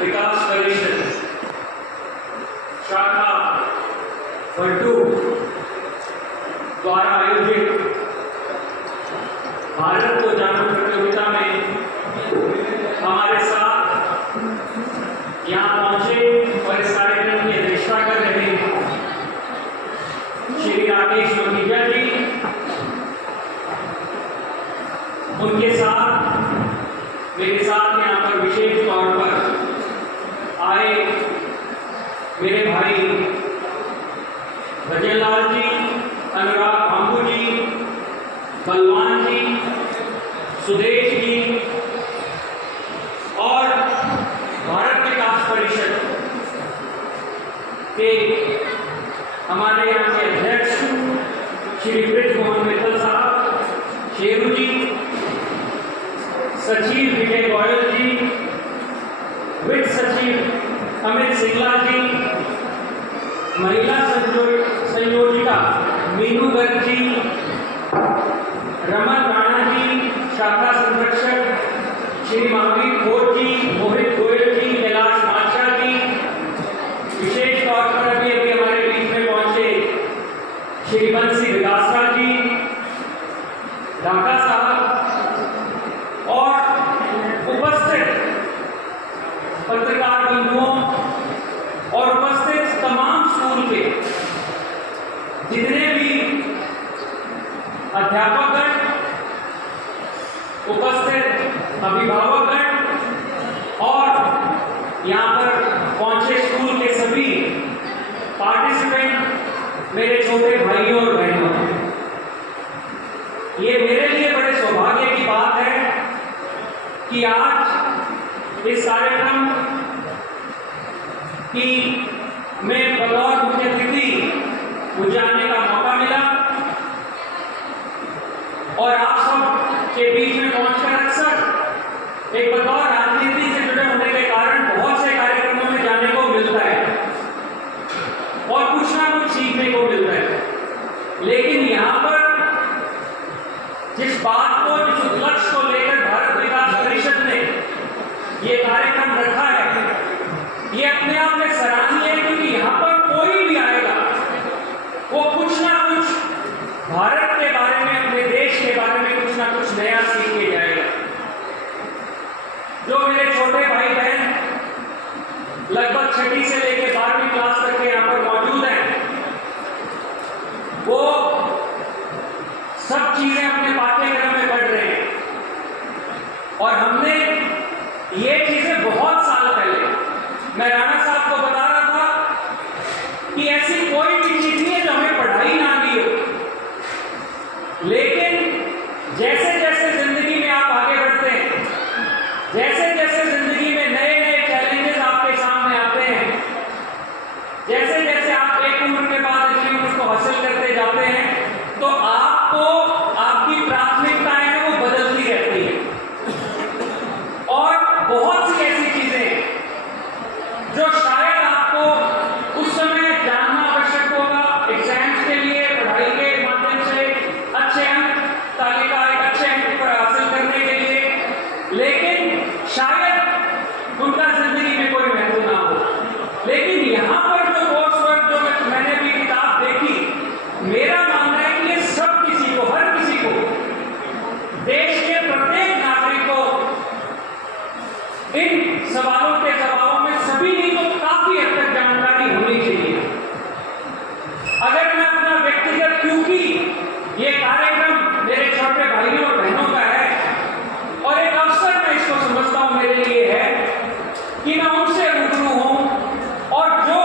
विकास परिषद शाखा वड्डू द्वारा आयोजित भारत को जानो प्रतियोगिता में हमारे साथ यहाँ पहुंचे और इस कार्यक्रम की अध्यक्षता कर रहे हैं श्री राकेश मखीजा जी। उनके साथ मेरे साथ यहाँ पर विशेष तौर पर आए मेरे भाई भजनलाल जी, अनुराग भांगू जी, बलवान जी, सुदेश जी और भारत विकास परिषद के हमारे यहाँ के अध्यक्ष श्री ब्रिज मोहन मित्तल साहब, शेरू जी, सचिव विजय गोयल जी, वित्त सचिव अमित सिंगला जी, महिला संयोजिका मीनू गर्ग जी, रमन राणा जी, शाखा संरक्षक श्री महावीर घोष जी, मोहित गोयल जी, कैलाश माछा जी, विशेष तौर पर अभी हमारे बीच में पहुंचे श्री बंसी विकासरा जी, ढाका साहब और उपस्थित पत्रकार बंधुओं और उपस्थित तमाम स्कूल के जितने भी अध्यापकगण, उपस्थित अभिभावकगण और यहाँ पर पहुंचे स्कूल के सभी पार्टिसिपेंट, मेरे छोटे भाइयों और बहनों, ये मेरे लिए बड़े सौभाग्य की बात है कि आज इस कार्यक्रम की में बतौर मुख्य अतिथि मुझे आने का मौका मिला और आप सब के बीच में पहुंचकर अक्सर एक बतौर राजनीति से जुड़े होने के कारण बहुत से कार्यक्रमों में जाने को मिलता है और कुछ ना कुछ सीखने को मिलता है, लेकिन यहाँ पर जिस बात को, जिस लक्ष्य को लेकर भारत विकास परिषद ने ये कार्यक्रम रखा है, ये अपने आप में सराहनीय है, क्योंकि यहाँ पर कोई भी आएगा वो कुछ ना कुछ भारत के बारे में, अपने देश के बारे में कुछ ना कुछ नया सीख के जाएगा। जो मेरे छोटे भाई बहन लगभग 6वीं से लेकर 12वीं क्लास तक के यहाँ पर मौजूद हैं, वो सब चीजें अपने पाठ्यक्रम में पढ़ रहे हैं और हमने ये चीजें बहुत साल पहले, मैं राणा साहब को बता रहा था कि ऐसी कोई भी चीज नहीं है जो हमें पढ़ाई ना दी हो, लेकिन जैसे जैसे जिंदगी में आप आगे बढ़ते हैं, जैसे जैसे जिंदगी में नए नए चैलेंजेस आपके सामने आते हैं, जैसे जैसे आप एक उम्र के बाद अगली उम्र को हासिल करते जाते हैं, तो आपको आपकी प्राथमिकताएं हैं वो बदलती रहती है और बहुत सी ऐसी चीजें हैं जो शायद आपको उस समय जानना आवश्यक होगा, एग्जाम्स के लिए पढ़ाई के माध्यम से अच्छे अंक, तालिका एक अच्छे अंक पर हासिल करने के लिए, लेकिन शायद उनका जिंदगी में कोई महत्व ना हो। लेकिन यहाँ पर जो कोर्स वर्क जो मैंने भी किताब देखी, मेरा मानना है कि ये सब किसी को, हर किसी को, देश के प्रत्येक नागरिक को इन सवालों के जवाबों में सभी नहीं तो काफी हद तक जानकारी होनी चाहिए। अगर मैं अपना व्यक्तिगत, क्योंकि ये कार्यक्रम मेरे छोटे भाइयों और बहनों का है और एक अवसर मैं इसको समझता हूं मेरे लिए है कि मैं उनसे रूबरू हूं और जो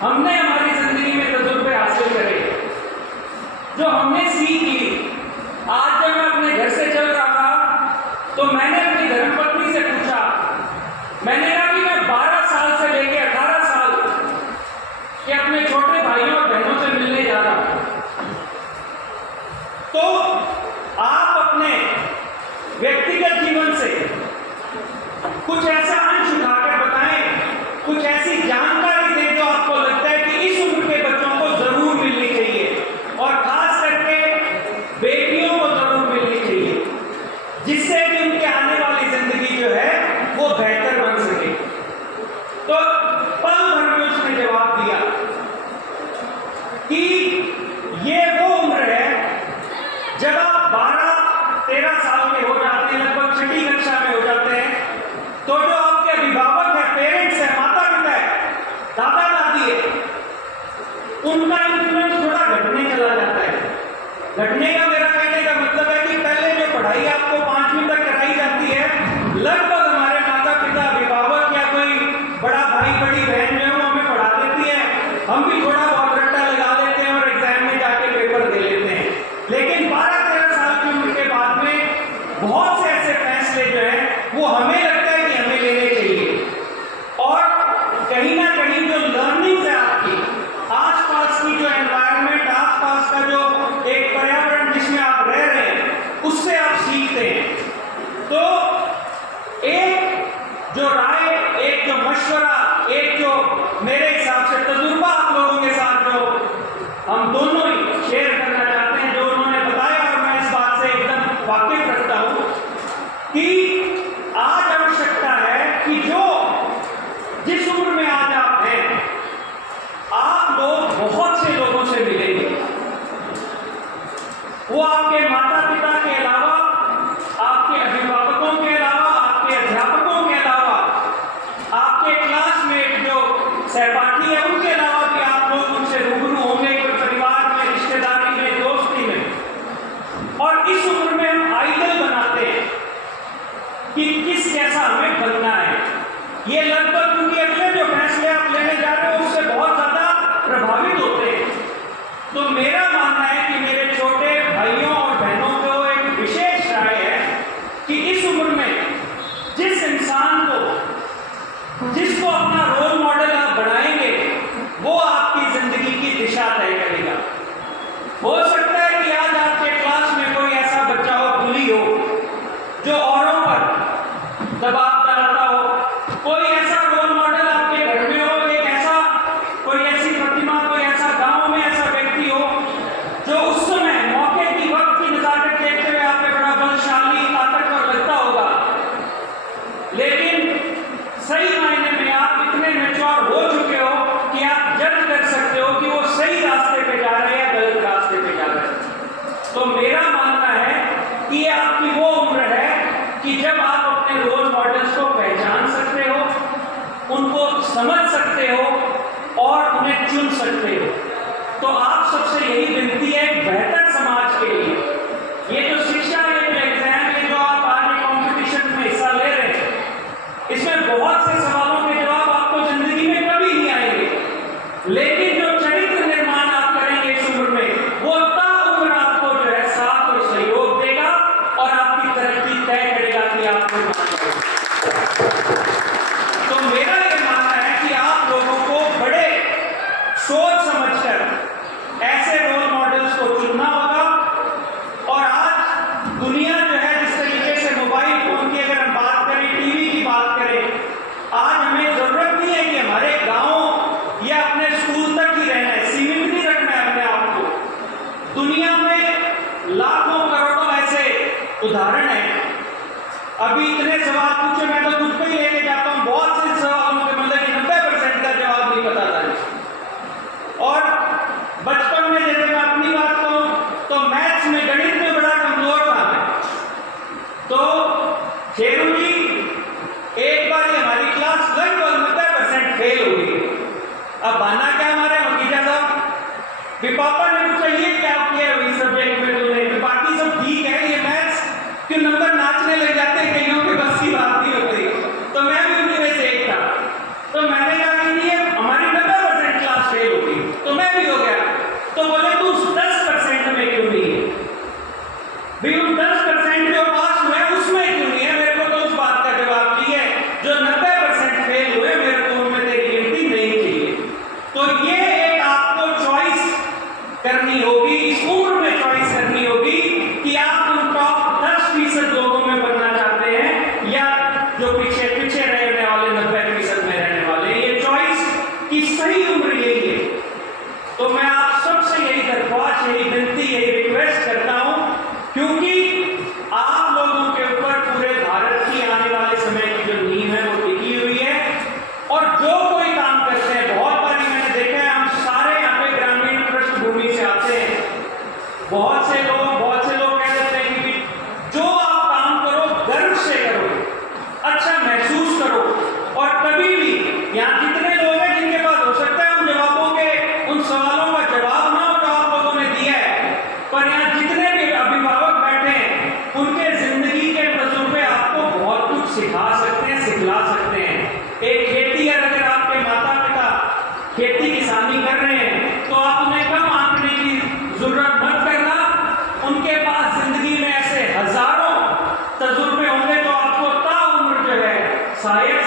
हमने हमारी जिंदगी में तजुर्बे हासिल करे, जो हमने सीख ली। आज जब मैं अपने घर से चल रहा था तो मैंने अपनी धर्मपत्नी से पूछा, मैंने हम भी थोड़ा बहुत रट्टा लगा लेते हैं और एग्जाम में जाके पेपर दे लेते हैं, लेकिन 12-13 साल की उम्र के बाद में बहुत से ऐसे फैसले जो हैं वो हमें लगता है कि हमें लेने चाहिए। और कहीं ना कहीं जो लर्निंग है आपकी, आसपास की जो एनवायरनमेंट, आसपास का जो एक पर्यावरण जिसमें आप रह रहे हैं, उससे आप सीखते हैं। तो एक जो राय, एक जो मशवरा, एक जो मेरे हिसाब से तजुर्बा आप लोगों के साथ जो हम दोनों ही शेयर करना चाहते हैं, जो उन्होंने बताया और मैं इस बात से एकदम वाकिफ रखता हूं कि आज आवश्यकता है कि जो जिस उम्र में आज आप हैं, आप लोग बहुत से लोगों से मिलेंगे। वो आपके माता पिता के अलावा, आपके अभिभावकों के अलावा, आपके अध्यापकों के अलावा, आपके क्लासमेट जो सहपाठी है उनके अलावा भी आप लोग उनसे रूबरू होंगे, कोई परिवार में, रिश्तेदारी में, दोस्ती में। और इस उम्र में हम आइडल बनाते हैं कि किस जैसा हमें बनना है। ये लगभग क्योंकि अगले जो फैसले आप लेने जा रहे हो उससे बहुत ज्यादा प्रभावित होते हैं। तो मेरा मानना है कि मेरे छोटे भाइयों और बहनों को एक विशेष राय है कि इस उम्र में जिस इंसान को, जिसको अपना रोल मॉडल आप बनाएंगे, वो आपकी जिंदगी की दिशा तय करेगा। हो सकता है कि आज आपके क्लास में कोई ऐसा बच्चा हो, बुली हो, जो औरों पर दबाव डालता हो, कोई ऐसा रोल मॉडल आपके घर में हो, एक ऐसा कोई ऐसी प्रतिमा, कोई ऐसा गांव में ऐसा व्यक्ति हो जो उस समय मौके की, वक्त की नजाकत देखते हुए आप पे बड़ा बलशाली, ताकतवर लगता होगा, लेकिन सही मायने में आप इतने मैच्योर हो चुके हो कि आप जज कर सकते हो कि वो सही रास्ते पे जा रहे हैं या गलत रास्ते पे जा रहे हैं। तो मेरा मानना है कि ये आपकी वो उम्र है कि जब आप अपने रोल मॉडल्स को पहचान सकते हो, उनको समझ सकते हो और उन्हें चुन सकते हो। तो आप सबसे यही विनती है बेहतर समाज के लिए, ये जो शिक्षा, ये जो एग्जाम, ये जो आप आज कॉम्पिटिशन में हिस्सा ले रहे हैं, इसमें बहुत से सवालों के जवाब आपको जिंदगी में कभी नहीं आएंगे, लेकिन जो चरित्र निर्माण आप करेंगे इस उम्र में, वो ताउम्र आपको जो है साथ और सहयोग देगा और आपकी तरक्की तय करेगा कि आपको। तो मेरा ये मानना है कि आप लोगों को बड़े सोच समझकर ऐसे रोल मॉडल्स को चुनना होगा। और आज दुनिया जो है, जिस तरीके से मोबाइल फोन की अगर हम बात करें, टीवी की बात करें, आज हमें जरूरत नहीं है कि हमारे गांव या अपने स्कूल तक ही रहना है, सीमित नहीं रखना है अपने आप को। दुनिया में लाखों करोड़ों ऐसे उदाहरण हैं। अभी इतने सवाल पूछे, मैं तो खुद पे ही लेके जाता हूँ, बहुत से सवालों के मतलब 90% का जवाब नहीं पता था। और बचपन में जैसे मैं अपनी बात कहूँ तो मैथ्स में, गणित में बड़ा कमजोर था मैं। तो शेरू जी, एक बार ही हमारी क्लास लगभग 90% फेल हो गई। अब बहाना क्या हमारे भतीजा साहब, पापा ने पूछा ये क्या किया इस सब्जेक्ट में तुमने, बाकी सब ठीक है, ये मैथ्स क्यों नंबर नाचने लग जाते हैं, कईयों के बस की बात नहीं होती। तो मैं भी उनमें में से एक था। तो मैंने कहा कि नहीं, हमारी 90% क्लास फेल हो गई, तो मैं भी हो गया। तो बोले तू 10% में क्यों नहीं है भाई, उन 10% जो पास हुए उसमें क्यों नहीं है? मेरे को तो उस बात का जवाब चाहिए जो 90% फेल हुए, मेरे को उनमें तेरी गिनती नहीं चाहिए। तो ये एक आपको चॉइस करनी होगी इस उम्र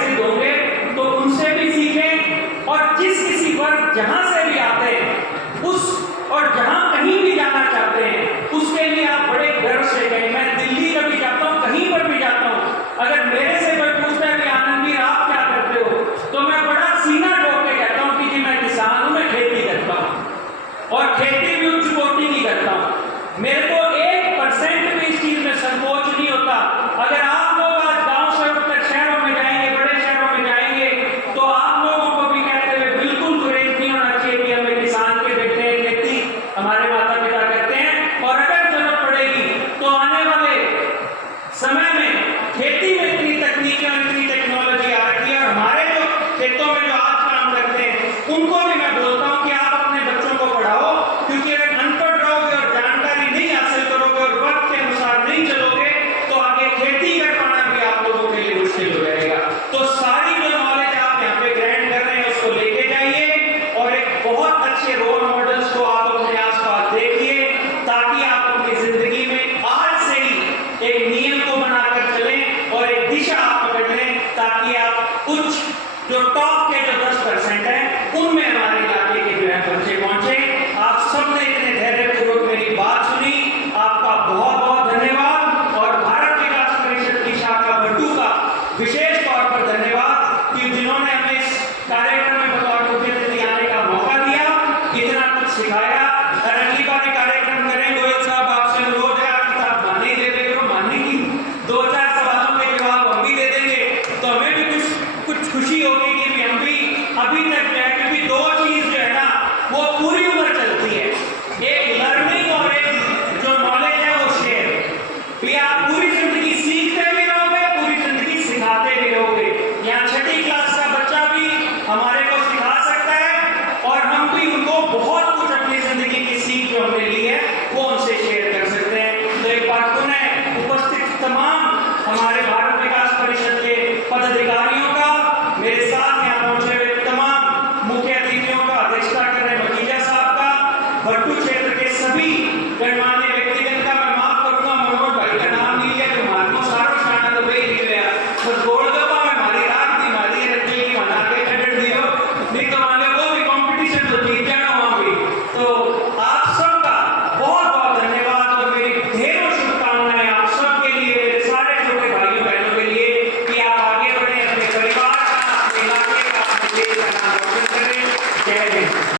सिद्ध होंगे, तो उनसे भी सीखें। और जिस किसी वर्ग जहां से भी आते हैं उस और जहां कहीं भी जाना चाहते हैं उसके लिए आप बड़े गर्व से कहें, मैं दिल्ली कभी जाता हूं, कहीं पर भी जाता हूं, अगर मेरे से कोई पूछता है कि आनंदवीर आप क्या करते हो, तो मैं बड़ा सीना ठोक के कहता हूं कि जी मैं किसान हूं, मैं खेती करता हूं और खेती भी उच्च कोटि की करता हूं। मेरे को 1% भी इस चीज में संकोच नहीं होता। अगर आप लोग आज गांव से उठकर शहरों में जाएंगे, बड़े शहरों में जाएंगे, तो आप लोगों को भी कहते हुए बिल्कुल गुरेज नहीं होना चाहिए कि हमें किसान के बेटे हैं, खेती हमारे माता पिता करते हैं। और अगर जरूरत पड़ेगी तो आने वाले समय में खेती में इतनी तकनीकें और इतनी टेक्नोलॉजी आ रही है, और हमारे जो खेतों में जो आज काम करते हैं उनको भी मैं बोलता हूं कि आप अपने बच्चों को पढ़ाओ, क्योंकि अगर अनपढ़ रहोगे और जानकारी नहीं हासिल करोगे और वक्त के अनुसार नहीं चलोगे तो आगे खेती कर पाना भी आप लोगों के लिए मुश्किल हो जाएगा। तो सारी जो नॉलेज आप यहाँ पे ग्रहण कर रहे हैं उसको लेके जाइए और एक बहुत अच्छे रोल मॉडल्स को आप अपने आसपास देखिए, ताकि आप अपनी जिंदगी में आज से ही एक नियम को बनाकर चलें और एक दिशा आप पकड़ लें, ताकि आप उच्च जो टॉप के जो 10% हैं उनमें हमारे इलाके के जो है बच्चे पहुंचे। आप सबने इतने धैर्यपूर्वक मेरी बात सुनी, आपका बहुत बहुत धन्यवाद। और भारत विकास परिषद की शाखा बटू का विशेष तौर पर धन्यवाद कि जिन्होंने हमें इस कार्यक्रम